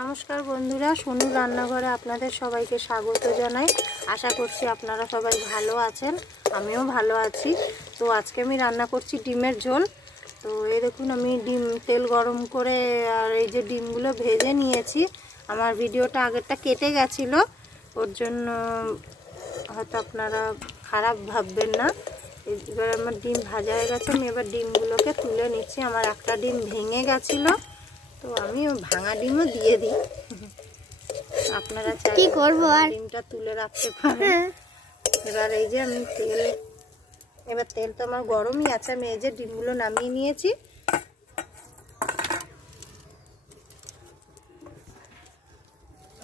নমস্কার বন্ধুরা, সোনু রান্নাঘরে আপনাদের সবাইকে স্বাগত জানাই। আশা করছি আপনারা সবাই ভালো আছেন, আমিও ভালো আছি। তো আজকে আমি রান্না করছি ডিমের ঝোল। তো এই দেখুন, আমি তেল গরম করে আর এই যে ডিমগুলো ভেজে নিয়েছি। আমার ভিডিওটা আগেরটা কেটে গেছিলো, ওর জন্য হয়তো আপনারা খারাপ ভাববেন না। এবার আমার ডিম ভাজা হয়ে গেছে, আমি এবার ডিমগুলোকে তুলে নিচ্ছি। আমার একটা ডিম ভেঙে গেছিলো, তো আমি ভাঙা ডিমও দিয়ে দিই। আপনারা কি করবো, আর ডিমটা তুলে রাখতে পারেন। এবার এই যে আমি তেল তো আমার গরমই আছে, আমি এই যে ডিমগুলো নামিয়ে নিয়েছি।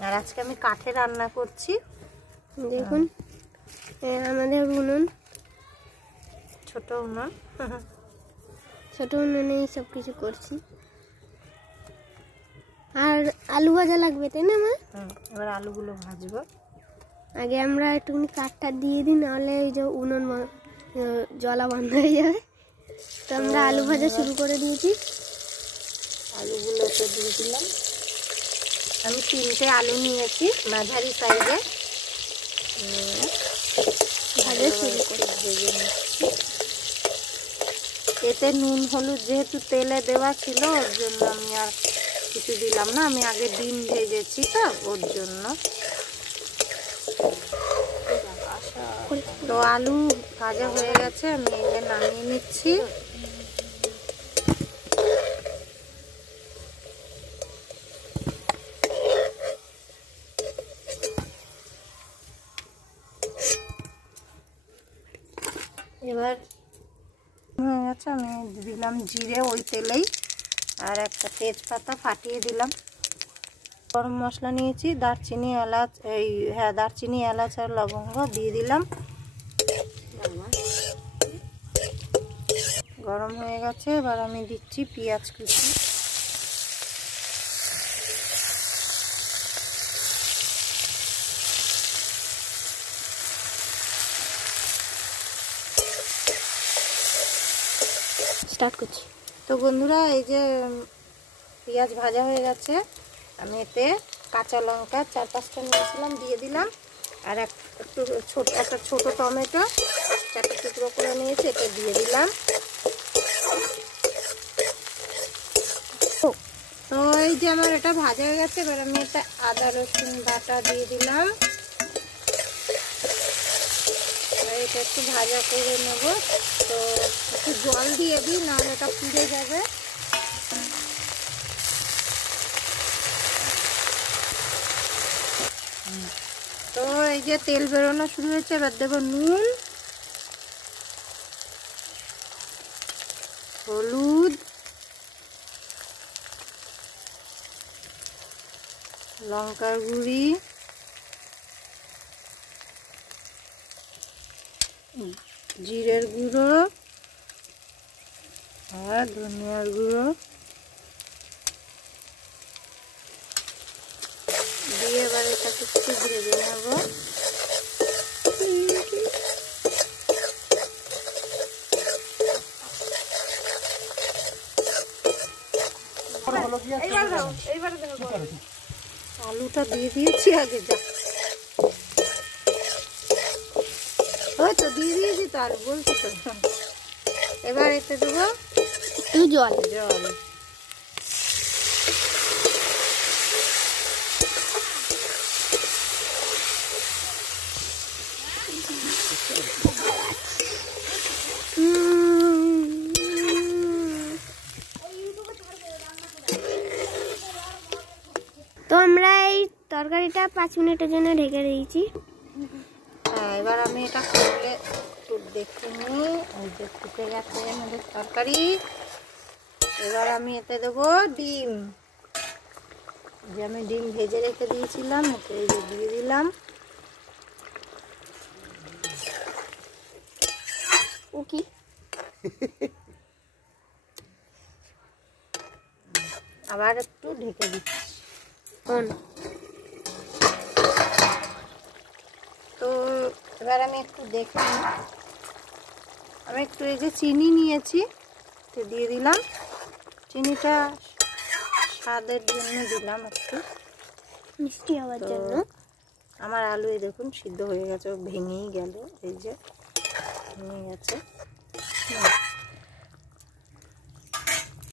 আর আজকে আমি কাঠে রান্না করছি। দেখুন আমাদের উনুন, ছোট উনুন, ছোট উনুনেই সব কিছু করছি। আর আলু ভাজা লাগবে, তাই না মা? এবার আলুগুলো ভাজবো। আগে আমরা একটুখানি কাঠটা দিয়ে দিই, নাহলে এই যে উনুন জ্বলা বন্ধ হয়ে যাবে। তো আমরা আলু ভাজা শুরু করে দিয়েছি। আলুগুলোকে দিয়ে দিলাম। আমি 3টে আলু নিয়েছি মাঝারি সাইজে। ভাজা শুরু করে ভেজে নিচ্ছি। এতে নুন হলুদ যেহেতু তেলে দেওয়া ছিল, ওর জন্য আমি আর কিছু দিলাম না। আমি আগে ডিম ভেজেছি তো, ওর জন্য। তো আলু ভাজা হয়ে গেছে, আমি এগুলো নামিয়ে নিচ্ছি। এবার হয়ে গেছে, আমি দিলাম জিরে ওই তেলেই, আর একটা তেজপাতা ফাটিয়ে দিলাম। গরম মশলা নিয়েছি, দারচিনি এলাচ, দারচিনি এলাচ আর লবঙ্গ দিয়ে দিলাম। গরম হয়ে গেছে, এবার আমি দিচ্ছি পেঁয়াজ কুচি। স্টার্ট করছি। তো বন্ধুরা, এই যে পেঁয়াজ ভাজা হয়ে গেছে, আমি এতে কাঁচা লঙ্কা 4-5টা নিয়েছিলাম দিয়ে দিলাম। আর একটা ছোট টমেটো 4টে টুকরো করে নিয়েছি, এটা দিয়ে দিলাম। তো এই যে আমার এটা ভাজা হয়ে গেছে, এবার আমি এটা আদা রসুন বাটা দিয়ে দিলাম। এটা একটু ভাজা করে নেব। তো একটু জল দিয়ে দিই, নাহলে এটা পুড়ে যাবে। তো এই যে তেল বেরোনো শুরু হয়েছে, এবার দেবো নুন, হলুদ, লঙ্কার গুঁড়ি, জিরের গুঁড়ো আর ধনিয়ার গুঁড়ো দিয়ে এবার এটাকে একটু ভেজে নেব। আলুটা দিয়ে দিয়েছি আগে, যা ওই তো দিয়ে দিয়েছি তো, আর বলছি তো। এবার এতে দেবো একটু জল। তো আমরা এই তরকারিটা 5 মিনিটের জন্য ঢেকে দিয়েছি। হ্যাঁ, এবার আমি এটা খুলে একটু দেখে নিই। ওই যে ফুটে গেছে আমাদের তরকারি। এবার আমি এতে দেবো ডিম, যে আমি ডিম ভেজে রেখে দিয়েছিলাম, ওকে এই যে দিয়ে দিলাম। ও কি আবার একটু ঢেকে দিচ্ছি। তো এবার আমি একটু দেখে নিই। আমি একটু এই যে চিনি নিয়েছি, তো দিয়ে দিলাম। চিনিটা স্বাদের জন্য দিলাম একটু মিষ্টি হওয়ার জন্য। আমার আলু এই দেখুন সিদ্ধ হয়ে গেছে, ভেঙেই গেল, এই যে ভেঙে গেছে।